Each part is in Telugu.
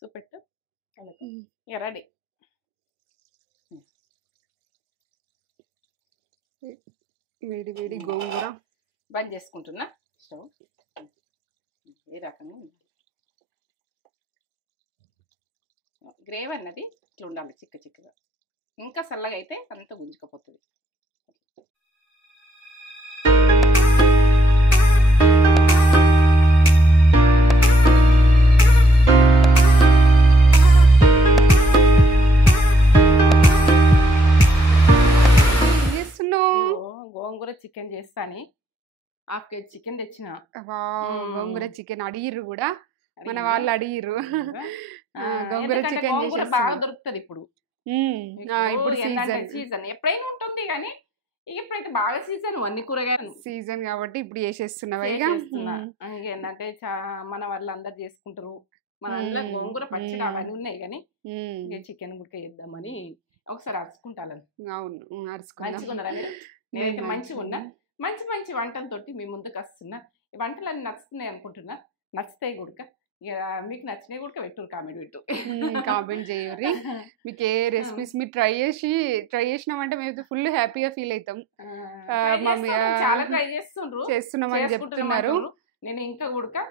చూపెట్టు ఇక రెడీ. వేడి వేడి గోంగూర బంద్ చేసుకుంటున్నా స్టవ్. ఈ రకంగా గ్రేవీ అన్నది ఇట్లా ఉండాలి, చిక్క చిక్కగా. ఇంకా చల్లగా అయితే అంత గుంజుకపోతుంది. గోంగూర చికెన్ చేస్తాని 1/2 kg చికెన్ తెచ్చిన. గోంగూర చికెన్ అడిగిర్రు కూడా, మన వాళ్ళు అడిగిర్రు. గోంగూర చికెన్ గోంగూర బాగా దొరుకుతుంది ఇప్పుడు. ఇప్పుడు సీజన్ ఎప్పుడైనా ఉంటుంది కానీ ఇప్పుడైతే బాగా సీజన్, అన్ని కూరగాయలు సీజన్ కాబట్టి ఇప్పుడు చేసేస్తున్నావా? ఏంటంటే మన వాళ్ళు అందరు చేసుకుంటారు. మన అందులో గోంగూర పచ్చడి అవన్నీ ఉన్నాయి కానీ ఇక చికెన్ గుడ్క చేద్దామని ఒకసారి అరుచుకుంటాను. అవును, మంచిగున్నారా మీరు? నేనైతే మంచిగా ఉన్నా. మంచి మంచి వంటలతోటి మీ ముందుకు వస్తున్నా. ఈ వంటలు అన్నీ నచ్చుతున్నాయి అనుకుంటున్నా. నచ్చుతాయి గుడక. ఇక మీకు నచ్చినాయి కూడా పెట్టు, కామెంట్ చేయరు. మీకు ఏ రెసిపీస్ మీరు ట్రై చేసినామంటే మేము ఫుల్ హ్యాపీగా ఫీల్ అవుతాం. చాలా ట్రై చేస్తున్నామని చెప్తున్నారు. నేను ఇంకా కూడా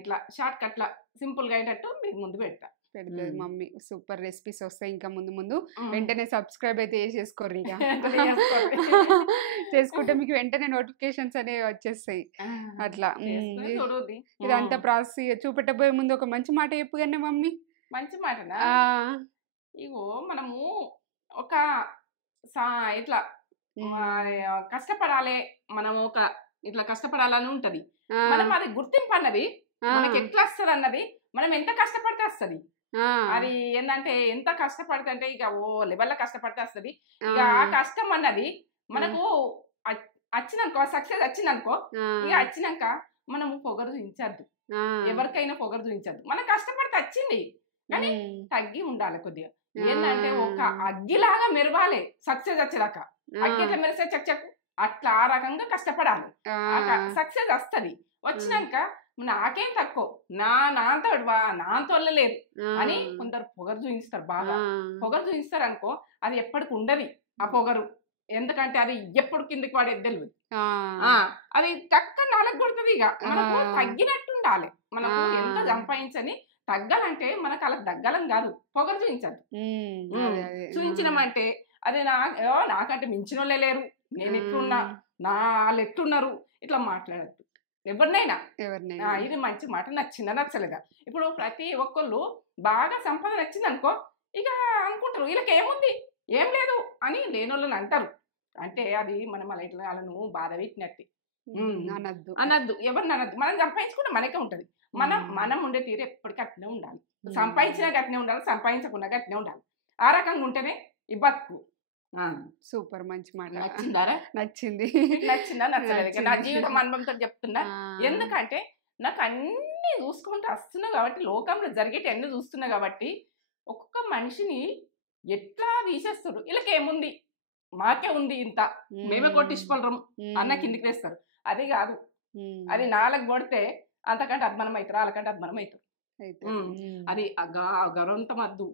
ఇట్లా షార్ట్ కట్లా సింపుల్ గా అయ్యేటట్టు మీకు ముందు పెడతా. పెడుతుంది మమ్మీ. సూపర్ రెసిపీస్ వస్తాయి ఇంకా ముందు ముందు. వెంటనే సబ్స్క్రైబ్ అయితే చేసుకోరు. ఇక చేసుకుంటే మీకు వెంటనే నోటిఫికేషన్స్ అనేవి వచ్చేస్తాయి. అట్లా ఇదంతా ప్రాసెస్ చూపెట్టబోయే ముందు ఒక మంచి మాట చెప్పు కానీ మమ్మీ. మంచి మాటనా? ఇగో మనము ఒక ఇట్లా కష్టపడాలి, మనం ఒక ఇట్లా కష్టపడాలని ఉంటది. మనం అది గుర్తింపు అన్నది మనకి ఎట్లా వస్తుంది అన్నది, మనం ఎంత కష్టపడితే వస్తుంది. అది ఏంటంటే ఎంత కష్టపడితే అంటే ఇక ఓ లెవెల్లో కష్టపడితే వస్తుంది. ఇక ఆ కష్టం అన్నది మనకు వచ్చిననుకో, సక్సెస్ వచ్చిందనుకో, ఇక వచ్చినాక మనము పొగరు చూపించద్దు. ఎవరికైనా పొగరు చూపించద్దు. మనం కష్టపడితే వచ్చింది కానీ తగ్గి ఉండాలి కొద్దిగా. ఏంటంటే ఒక అగ్గిలాగా మెరవాలి సక్సెస్ వచ్చేదాకా. అగ్గి ఎట్లా మెరిసే చక్ అట్లా ఆ రకంగా కష్టపడాలి. సక్సెస్ వస్తుంది. వచ్చినాక నాకేం తక్కువ, నాతోడువా, నాతోళ్ళలేరు అని కొందరు పొగరు చూపిస్తారు. బాగా పొగరు చూపిస్తారు అనుకో, అది ఎప్పటికి ఉండదు ఆ పొగరు. ఎందుకంటే అది ఎప్పుడు కిందకి వాడేది తెలియదు. అది చక్క నాలుగు కొడుతుంది. ఇక మనకు తగ్గినట్టు ఉండాలి. మనకు ఎంత సంపాదించని తగ్గాలంటే మనకు అలా తగ్గలం కాదు, పొగరు చూపించదు. చూపించినామంటే అది నాకంటే మించిన వాళ్ళే లేరు, నేను ఎట్లున్నా, వాళ్ళు ఎట్లున్నారు, ఇట్లా మాట్లాడద్దు ఎవరినైనా. ఇది మంచి మాట. నచ్చిందా నచ్చలేదా? ఇప్పుడు ప్రతి ఒక్కళ్ళు బాగా సంపద నచ్చింది అనుకో, ఇక అనుకుంటారు వీళ్ళకి ఏముంది, ఏం లేదు అని లేనోళ్ళని అంటారు. అంటే అది మనం అలా ఇట్లా వాళ్ళను బాధ పెట్టినట్టు అనద్దు, ఎవరిని అనద్దు. మనం సంపాదించుకుంటే మనకే ఉంటది. మనం ఉండే తీరు ఎప్పటికీ అట్నే ఉండాలి. సంపాదించినా గట్టినే ఉండాలి, సంపాదించకుండా గట్టినే ఉండాలి. ఆ రకంగా ఉంటేనే ఈ బతుకు. సూపర్, మంచి మాట. నచ్చింది. నచ్చిందా నచ్చలేదు? నా జీవితం అనుభవంతో చెప్తున్నా. ఎందుకంటే నాకు అన్ని చూసుకుంటూ వస్తున్నా కాబట్టి, లోకంలో జరిగేటి అన్ని చూస్తున్నా కాబట్టి, ఒక్కొక్క మనిషిని ఎట్లా తీసేస్తారు. వీళ్ళకి ఏముంది, మాకే ఉంది ఇంత, మేమే కొట్టించుకోలేం అన్న కిందికి వేస్తారు. అది కాదు, అది నాలుగు కొడితే అంతకంటే అద్మనం అవుతారు, వాళ్ళకంటే అద్మనం అవుతారు. అది గౌరవంతం వద్దు.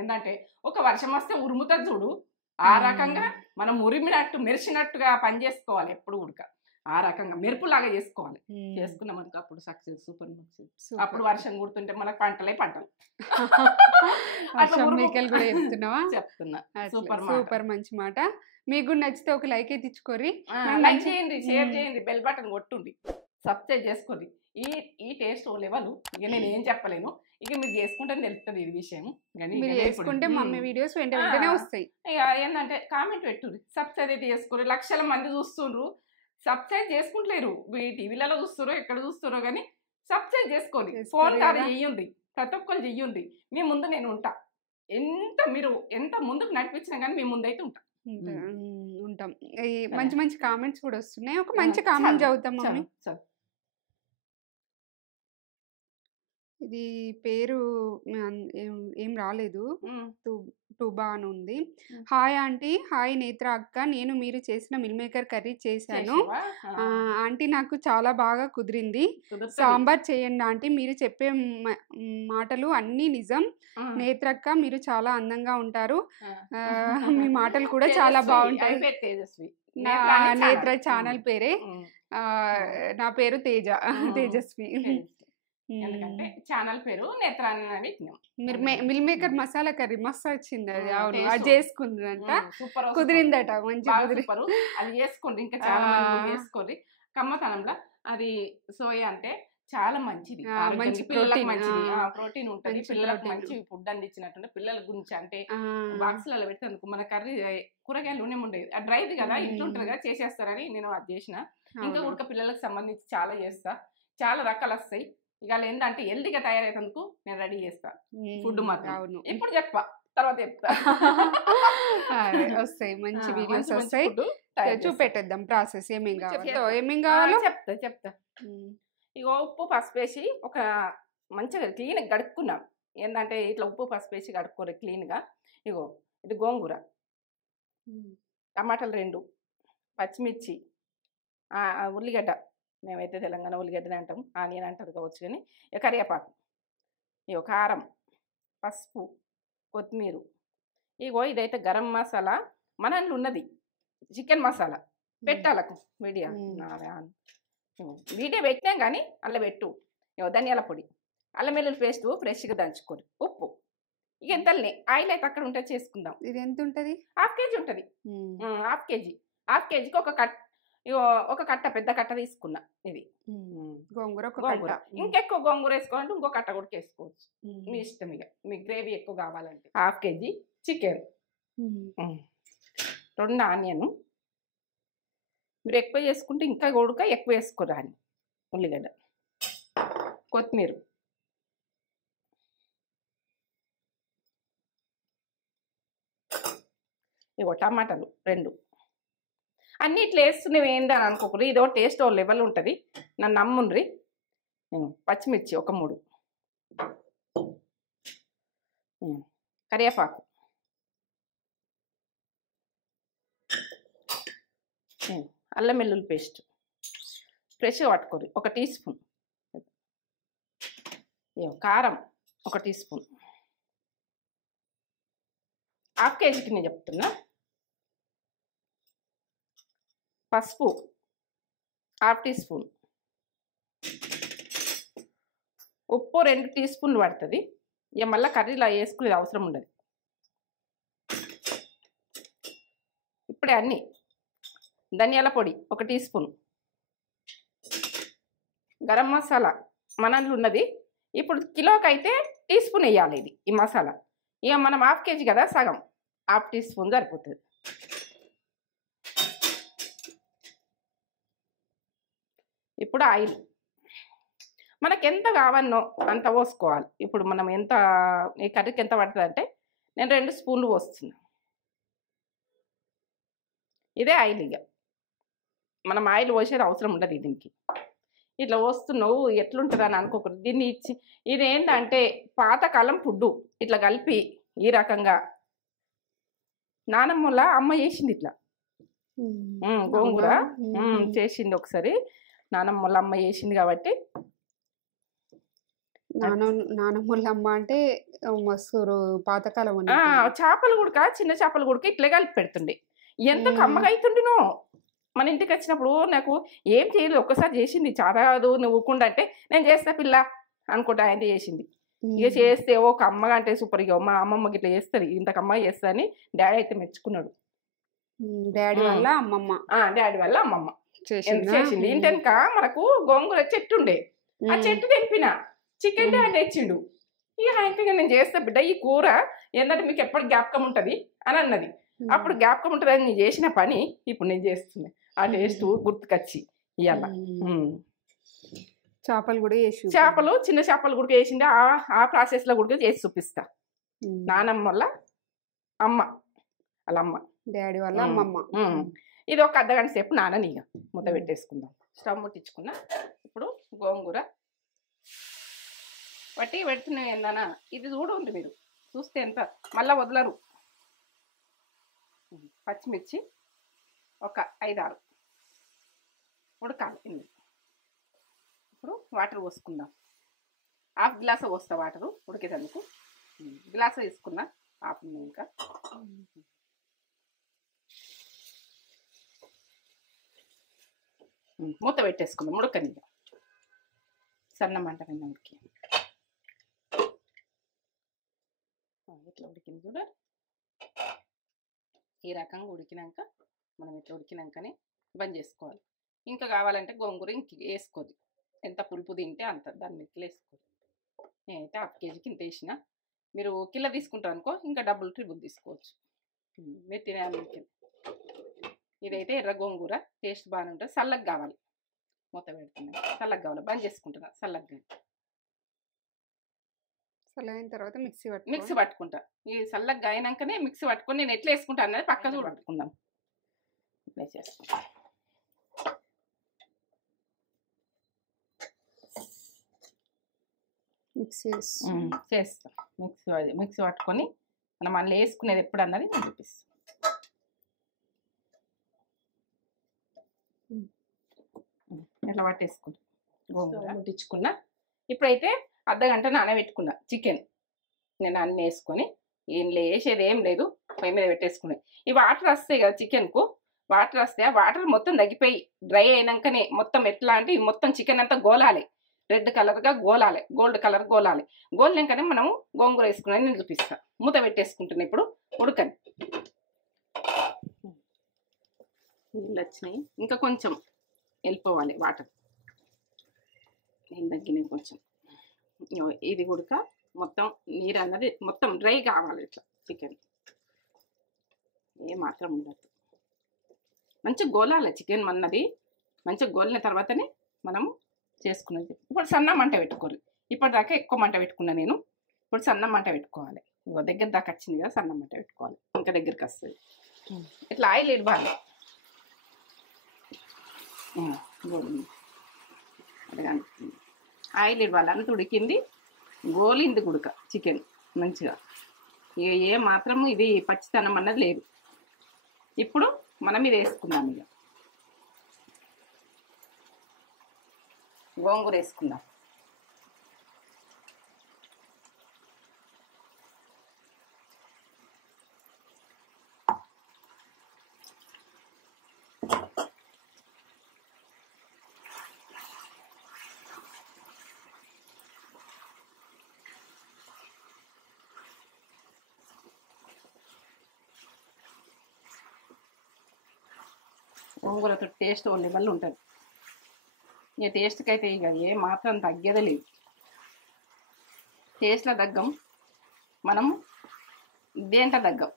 ఏంటంటే ఒక వర్షం వస్తే ఉరుముతుంది చూడు, ఆ రకంగా మనం ఉరిమినట్టు మెరిసినట్టుగా పని చేసుకోవాలి ఎప్పుడు ఉడక. ఆ రకంగా మెరుపులాగా చేసుకోవాలి. చేసుకున్నాం అనుకో అప్పుడు సక్సెస్, సూపర్ సక్సెస్. అప్పుడు వర్షం కుడుతుంటే మనకు పంటలు చెప్తున్నా. సూపర్, మంచి మాట. మీకు నచ్చితే ఒక లైక్ అయితే ఇచ్చుకోరి, లైక్ చేయండి, షేర్ చేయండి, బెల్ బటన్ కొట్టుండి, సబ్స్క్రైబ్ చేసుకోండి. ఈ టేస్ట్ ఓ లెవెల్. ఇక నేను ఏం చెప్పలేను, ఇక మీరు చేసుకుంటే తెలుస్తుంది ఇది విషయం. చేసుకుంటే మమ్మీ వీడియోస్ వెంటనే వస్తాయి. ఇక ఏంటంటే కామెంట్ పెట్టుర్రి, సబ్స్క్రైబ్ అయితే చేసుకోండి. లక్షల మంది చూస్తుండ్రు, సబ్స్క్రైబ్ చేసుకుంటలేరు. టీవీలలో చూస్తారో ఎక్కడ చూస్తారో కానీ సబ్స్క్రైబ్ చేసుకోండి. ఫోన్ కాదు చెయ్యండి, ప్రతి ఒక్కరు చెయ్యండి. మీ ముందు నేను ఉంటా. మీరు ఎంత ముందుకు నడిపించినా కానీ మీ ముందు అయితే ఉంటాం. మంచి మంచి కామెంట్స్ కూడా వస్తున్నాయి. ఒక మంచి కామెంట్ చదువుతాం మమ్మీ. ఇది పేరు ఏం రాలేదు. టూబా అని ఉంది. హాయ్ ఆంటీ, హాయ్ నేత్ర అక్క, నేను మీరు చేసిన మిల్ మేకర్ కర్రీ చేశాను. ఆంటీ నాకు చాలా బాగా కుదిరింది. సాంబార్ చేయండి ఆంటీ, మీరు చెప్పే మాటలు అన్నీ నిజం. నేత్రక్క మీరు చాలా అందంగా ఉంటారు, మీ మాటలు కూడా చాలా బాగుంటాయి. నా నేత్ర ఛానల్ పేరే, నా పేరు తేజ, తేజస్వి. ఎందుకంటే ఛానల్ పేరు నేత్రాన్ని విజ్ఞం. మిల్ మేకర్ మసాలా కర్రీ మస్తు వచ్చింది. అది అవును, అది చేసుకుందంట, కుదిరిందట, మంచిగా కుదిరింది. అది చేసుకోండి, ఇంకా చాలా మంది చేసుకోండి. కమ్మతనంలో అది సోయా అంటే చాలా మంచిది, మంచి పిల్లలకు మంచిది, ప్రోటీన్ ఉంటుంది, పిల్లలకు మంచి ఫుడ్ అందించినట్టుంటే పిల్లల గురించి అంటే బాక్సులలో పెడితే మన కర్రీ కూరగాయలు ఉండేది అది డ్రైది కదా, ఇంట్లో ఉంటుంది కదా, చేసేస్తారని నేను అది చేసిన. ఇంకా ఉడక పిల్లలకు సంబంధించి చాలా చేస్తా, చాలా రకాలు వస్తాయి. ఇక ఏంటంటే హెల్దీగా తయారయ్యేందుకు నేను రెడీ చేస్తా ఫుడ్ మాత్రం. ఇప్పుడు చెప్పా, తర్వాత చెప్తా. వస్తాయి మంచి వీడియోస్ వస్తాయి, చూపెట్టేద్దాం ప్రాసెస్ ఏమేం కావాలో చెప్తా. ఇగో ఉప్పు పసుపు వేసి ఒక మంచిగా క్లీన్గా కడుక్కున్నాం. ఏంటంటే ఇట్లా ఉప్పు పసుపు వేసి కడుక్కోరు క్లీన్గా. ఇగో ఇది గోంగూర, టమాటాలు 2, పచ్చిమిర్చి, ఉల్లిగడ్డ, మేమైతే తెలంగాణ ఉల్లిగడ్డని అంటాం, ఆనియన్ అంటారు కావచ్చు కానీ, కరివేపాకు, ఇగో కారం, పసుపు, కొత్తిమీర. ఇగో ఇదైతే గరం మసాలా, మన అందులో ఉన్నది చికెన్ మసాలా పెట్టాలకు వీడియో పెట్టినాం కానీ అల్ల పెట్టు. ఇగో ధనియాల పొడి, అల్లం వెల్లుల్లి పేస్ట్ ఫ్రెష్గా దంచుకొని, ఉప్పు. ఇక ఎంతలే ఆయిల్ అయితే అక్కడ ఉంటే చేసుకుందాం. ఇది ఎంత ఉంటుంది? ½ కేజీ ఉంటుంది. హాఫ్ కేజీకి ఒక కట్ట, పెద్ద కట్ట తీసుకున్నా. ఇది గోంగూర. ఇంకెక్కువ గోంగూర వేసుకోవాలంటే ఇంకో కట్ట కూడా వేసుకోవచ్చు, మీ ఇష్టం. ఇక మీకు గ్రేవీ ఎక్కువ కావాలంటే. ½ కేజీ చికెన్, 2 ఆనియన్, మీరు ఎక్కువ చేసుకుంటే ఇంకా ఉడక ఎక్కువ వేసుకోరా అని, ఉల్లిగడ్డ, కొత్తిమీర, ఇగో టమాటాలు 2. అన్నీ ఇట్లా వేస్తున్నవి ఏందని అనుకోకూడదు, ఇదో టేస్ట్ లెవెల్ ఉంటుంది, నన్ను నమ్ముండ్రి. పచ్చిమిర్చి ఒక 3, కరివేపాకు, అల్లం వెల్లుల్లి పేస్ట్ ఫ్రెష్గా పట్టుకోరు 1 టీ స్పూన్, కారం 1 టీ స్పూన్, ½ కేజీకి నేను చెప్తున్నా. పసుపు ½ టీ స్పూన్, ఉప్పు 2 టీ స్పూన్లు పడుతుంది. ఇక మళ్ళీ కర్రీలో వేసుకునేది అవసరం ఉండదు. ఇప్పుడే అన్నీ. ధనియాల పొడి 1 టీ స్పూన్, గరం మసాలా మనలో ఉన్నది. ఇప్పుడు కిలోకి అయితే టీ స్పూన్ వేయాలి ఇది, ఈ మసాలా. ఇక మనం ½ కేజీ కదా, సగం ½ టీ స్పూన్ సరిపోతుంది. ఇప్పుడు ఆయిల్ మనకి ఎంత కావాలనో అంత పోసుకోవాలి. ఇప్పుడు మనం ఎంత ఈ కర్రీకి ఎంత పడుతుంది అంటే నేను 2 స్పూన్లు పోస్తున్నా. ఇదే ఆయిల్. ఇక మనం ఆయిల్ పోసేది అవసరం ఉండదు దీనికి. ఇట్లా పోస్తున్నావు ఎట్లుంటుంది అని అనుకోకూడదు. దీన్ని ఇది ఏంటంటే పాతకాలం ఫుడ్డు, ఇట్లా కలిపి ఈ రకంగా నానమ్మల అమ్మ చేసింది ఇట్లా. గోంగూర చేసింది ఒకసారి, నానమ్మల అమ్మ చేసింది కాబట్టి. నానమ్మల అమ్మ అంటే మస్తు పాతకాలం. చేపలు కూడా, చిన్న చేపలు కూడా ఇట్లా కలిపి పెడుతుండే. ఎంత కమ్మగా అవుతుండేనో. మన ఇంటికి వచ్చినప్పుడు నాకు ఏం చేయలేదు, ఒక్కసారి చేసింది, చారాదు నువ్వు ఊకుండా అంటే నేను చేస్తా పిల్ల అనుకుంటా ఆయన చేసింది. ఇక చేస్తే ఓ కమ్మగా అంటే సూపర్. ఇక మా అమ్మమ్మకి ఇట్లా చేస్తుంది, ఇంత కమ్మగా చేస్తా అని డాడీ అయితే మెచ్చుకున్నాడు. డాడీ వల్ల అమ్మమ్మ, డాడీ వల్ల అమ్మమ్మ చేసింది. ఇంటెనక మనకు గోంగూర చెట్టు ఉండే, ఆ చెట్టు తెంపిన చికెన్ డాడీ తెచ్చిండు. ఇక ఆయనకి నేను చేస్తా బిడ్డ ఈ కూర ఏంటంటే మీకు ఎప్పటి జ్ఞాపకం ఉంటుంది అని అన్నది. అప్పుడు జ్ఞాపకం ఉంటుంది అని నేను చేసిన పని ఇప్పుడు నేను చేస్తున్నా. ఆ టేస్ట్ గుర్తుకొచ్చి ఇవాళ చేపలు కూడా వేసి, చేపలు చిన్న చేపలు కూడా వేసింది. ఆ ప్రాసెస్ లో కూడా చేసి చూపిస్తా. నానమ్మ వల్ల అమ్మ, వాళ్ళ అమ్మ, డాడీ వల్ల అమ్మమ్మ. ఇది ఒక అర్ధగంట సేపు నాననీయ ముద్ద పెట్టేసుకుందాం. స్టవ్ ముట్టించుకున్నా. ఇప్పుడు గోంగూర వట్టి పెడుతున్నాయి ఏందన్నా ఇది చూడండి మీరు చూస్తే ఎంత మళ్ళీ వదలరు. పచ్చిమిర్చి ఒక 5-6 ఉడకాలి. ఇప్పుడు వాటర్ పోసుకుందాం. హాఫ్ గ్లాస్ పోస్తా వాటరు ఉడికేటందుకు. గ్లాస్ వేసుకున్నా హాఫ్ ఇంకా. మూత పెట్టేసుకుందాం ఉడకని. సన్న మంట మీద ఉడికి ఇట్లా ఉడికింది చూడ. ఈ రకంగా ఉడికినాక మనం ఇట్లా ఉడికినాకనే బంద్ చేసుకోవాలి. ఇంకా కావాలంటే గోంగూర ఇంక వేసుకోదు. ఎంత పులుపు తింటే అంత దాన్ని ఇట్లా వేసుకోదు. నేనైతే హాఫ్ కేజీకి ఇంత వేసిన. మీరు కిలో తీసుకుంటారు అనుకో ఇంకా డబుల్ ట్రిబుల్ తీసుకోవచ్చు. మీరు తినే ఇదైతే ఎర్ర గోంగూర టేస్ట్ బాగానే ఉంటుంది. చల్లగా కావాలి. మూత పెడుతున్నాను. చల్లగా కావాలి. బంద్ చేసుకుంటున్నా. చల్లగా చల్లగైన తర్వాత మిక్సీ పట్టుకుంటా. ఈ చల్లగా అయినాకనే మిక్సీ పట్టుకొని నేను ఎట్లా వేసుకుంటా అన్నది పక్క చూడ పట్టుకుందాం. ఇట్లా చేసుకుంటా. చేస్తా. మిక్సీ పట్టుకొని మనం అందులో వేసుకునేది ఎప్పుడు అన్నది నేను చూపిస్తాను. ఎట్లా పట్టేసుకుంటా గోంగూర ముట్టించుకున్నా. ఇప్పుడైతే అర్ధగంట నానబెట్టుకున్నా చికెన్. నేను అన్నీ వేసుకొని ఏం వేసేది ఏం లేదు. పొయ్యి మీద పెట్టేసుకున్నాయి. ఈ వాటర్ వస్తాయి కదా చికెన్కు. వాటర్ వస్తే ఆ వాటర్ మొత్తం తగ్గిపోయి డ్రై అయినాకనే మొత్తం ఎట్లా అంటే మొత్తం చికెన్ అంతా గోలాలి. రెడ్ కలర్గా గోలాలి. Gold colour గోలాలి. గోలినాకనే మనము గోంగూర వేసుకున్నాను నేను చూపిస్తా. మూత పెట్టేసుకుంటున్నా. ఇప్పుడు ఉడకని నీళ్ళు వచ్చినాయి. ఇంకా కొంచెం వెళ్ళిపోవాలి వాటర్. నీళ్ళు తగ్గినాయి కొంచెం. ఇది ఉడక మొత్తం నీరు అన్నది మొత్తం డ్రై కావాలి. ఇట్లా చికెన్ ఏ మాత్రం ఉండదు. మంచిగా గోలాలి చికెన్ అన్నది. మంచిగా గోలిన తర్వాతనే మనము చేసుకున్నది. ఇప్పుడు సన్న మంట పెట్టుకోరు. ఇప్పటిదాకా ఎక్కువ మంట పెట్టుకున్నా నేను. ఇప్పుడు సన్న మంట పెట్టుకోవాలి. దగ్గర దాకా వచ్చింది కదా సన్న మంట పెట్టుకోవాలి. ఇంకా దగ్గరికి వస్తుంది. ఇట్లా ఆయిల్ ఇవ్వాలి. ఆయిల్ ఇవ్వాలి. అంత ఉడికింది. గోలింది గుడక చికెన్ మంచిగా. ఏ మాత్రము ఇది పచ్చితనం అన్నది లేదు. ఇప్పుడు మనం ఇది వేసుకుందాం. ఇక గోంగూర వేసుకుందాం. గోంగూరతో టేస్ట్ ఓ లెవెల్ ఉంటుంది. ఇక టేస్ట్కి అయితే ఇక ఏ మాత్రం తగ్గేదే లేదు. టేస్ట్లో తగ్గం మనం దేంట తగ్గం.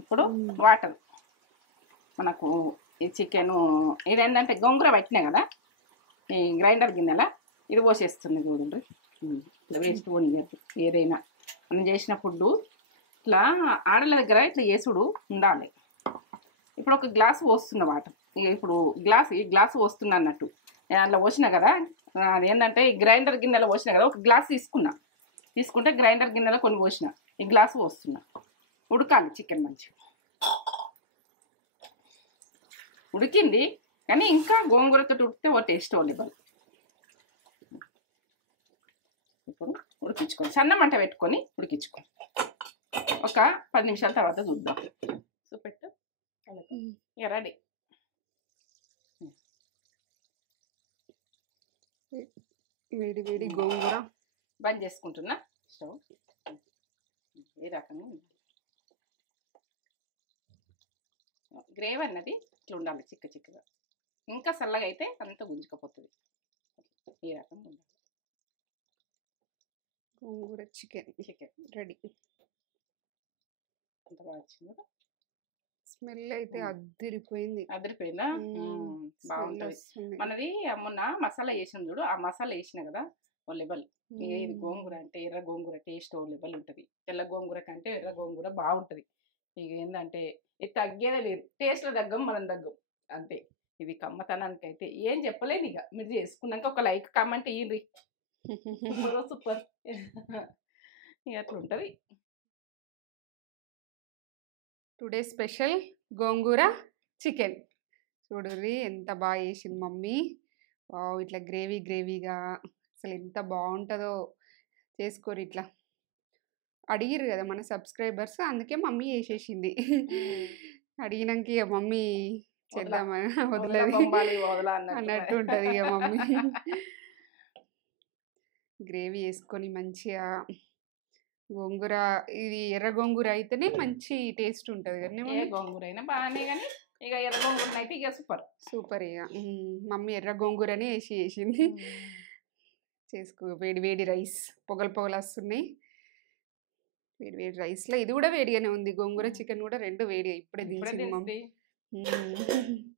ఇప్పుడు వాటర్ మనకు ఈ చికెను ఇదేంటంటే గోంగూర పట్టినా కదా ఈ గ్రైండర్ గిన్నెల ఇది పోసేస్తుంది చూడండి. ఇట్లా వేస్ట్ పోనీయద్దు. ఏదైనా మనం చేసిన ఫుడ్ ఇట్లా ఆడల దగ్గర ఇట్లా చేసుడు ఉండాలి. ఇప్పుడు ఒక గ్లాసు పోస్తున్న వాటర్. ఇప్పుడు ఈ గ్లాసు పోస్తున్నా అన్నట్టు అట్లా పోసిన కదా. అదేంటంటే ఈ గ్రైండర్ గిన్నెలో పోసిన కదా. ఒక గ్లాస్ తీసుకుంటే గ్రైండర్ గిన్నెలో కొన్ని పోసిన ఈ గ్లాసు పోస్తున్నా. ఉడకాలి చికెన్ మంచిగా. ఉడికింది కానీ ఇంకా గోంగూరతో ఉడికితే ఓ టేస్ట్ ఓలేబుల్. ఇప్పుడు ఉడికించుకొని సన్న మంట పెట్టుకొని ఉడికించుకొని ఒక 10 నిమిషాల తర్వాత చూద్దాం. చూపెట్టు. ఇక రెడీ. వేడి వేడి గోంగూర బంద్ చేసుకుంటున్నా స్టవ్. ఈ రకంగా గ్రేవీ అన్నది ఇట్లా ఉండాలి చిక్కగా. ఇంకా చల్లగా అయితే అంత గుంజుకపోతుంది. ఈ రకంగా ఉండాలి. గోంగూర చికెన్ రెడీ. అంత బాగా వచ్చింది. స్మెల్ అయితే అదిరిపోయిందా? బాగుంటుంది. మనది మొన్న మసాలా వేసిన చూడు. ఆ మసాలా వేసిన కదా ఓ లెవెల్. ఇది గోంగూర అంటే ఎర్ర గోంగూర టేస్ట్ ఓ లెవెల్ ఉంటుంది. తెల్ల గోంగూర కంటే ఎర్ర గోంగూర బాగుంటుంది. ఇక ఏంటంటే ఇది తగ్గేదే లేదు. టేస్ట్లో తగ్గం మనం తగ్గం అంతే. ఇవి కమ్మతనానికి అయితే ఏం చెప్పలేను. ఇక మీరు చేసుకున్నాక ఒక లైక్ కామెంట్ ఇయ్యండి. సూపర్ ఇక అట్లుంటది. టుడే స్పెషల్ గోంగూర చికెన్. చూడుర్రి ఎంత బాగా చేసింది మమ్మీ. వావ్, ఇట్లా గ్రేవీ గ్రేవీగా అసలు ఎంత బాగుంటుందో. చేసుకోరు ఇట్లా. అడిగిరు కదా మన సబ్స్క్రైబర్స్, అందుకే మమ్మీ చేసేసింది. అడిగినాక ఇక మమ్మీ చేద్దామని వదలది అన్నట్టు ఉంటుంది ఇక మమ్మీ. గ్రేవీ వేసుకొని మంచిగా గోంగూర, ఇది ఎర్ర గోంగూర అయితేనే మంచి టేస్ట్ ఉంటుంది కదా. ఏ గోంగూర అయినా బాగానే, కానీ ఇక ఎర్ర గోంగూర అయితే ఇక సూపర్ ఇక. మమ్మీ ఎర్ర గోంగూరనే చేసింది. చేసుకో. వేడి వేడి రైస్ పొగలు పొగలు వస్తున్నాయి. వేడి వేడి రైస్లో ఇది కూడా వేడిగానే ఉంది. గోంగూర చికెన్ కూడా రెండు వేడిగా ఇప్పుడే దించింది మమ్మీ.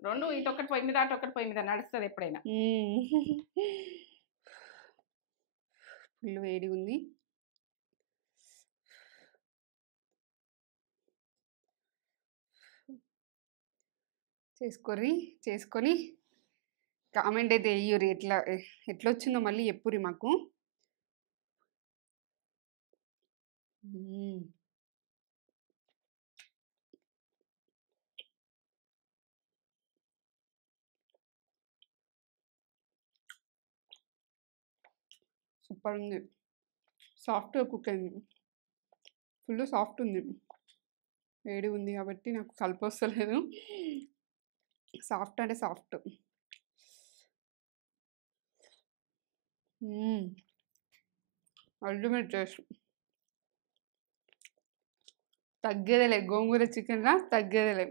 రెండు ఇటొకటి పొయ్యి మీద అటొకటి పొయ్యి మీద నడుస్తుంది ఎప్పుడైనా. ఫుల్ వేడి ఉంది. చేసుకొని కామెంట్ అయితే వెయ్యూరి. ఎట్లొచ్చిందో మళ్ళీ చెప్పురి మాకు. సూపర్ ఉంది. సాఫ్ట్గా కుక్ అయింది. ఫుల్ సాఫ్ట్ ఉంది. వేడి ఉంది కాబట్టి నాకు కలిపి వస్తలేదు. సాఫ్ట్ అంటే సాఫ్ట్. Ultimate taste. తగ్గేదేలే గోంగూర చికెన్లా, తగ్గేదేలే.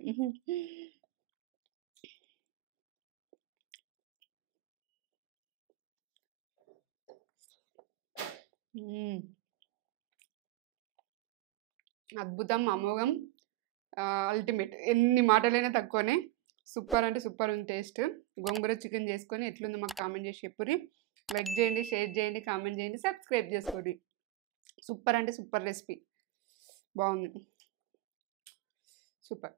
అద్భుతం, అమోఘం, అల్టిమేట్. ఎన్ని మాటలైనా తక్కువనే. సూపర్ అంటే సూపర్ ఉంది టేస్ట్. గోంగూర చికెన్ చేసుకొని ఎట్లుందో మాకు కామెంట్ చేసి చెప్పుర్రి. లైక్ చేయండి, షేర్ చేయండి, కామెంట్ చేయండి, సబ్స్క్రైబ్ చేసుకోండి. సూపర్ అంటే సూపర్ రెసిపీ. బాగుంది. సూపర్.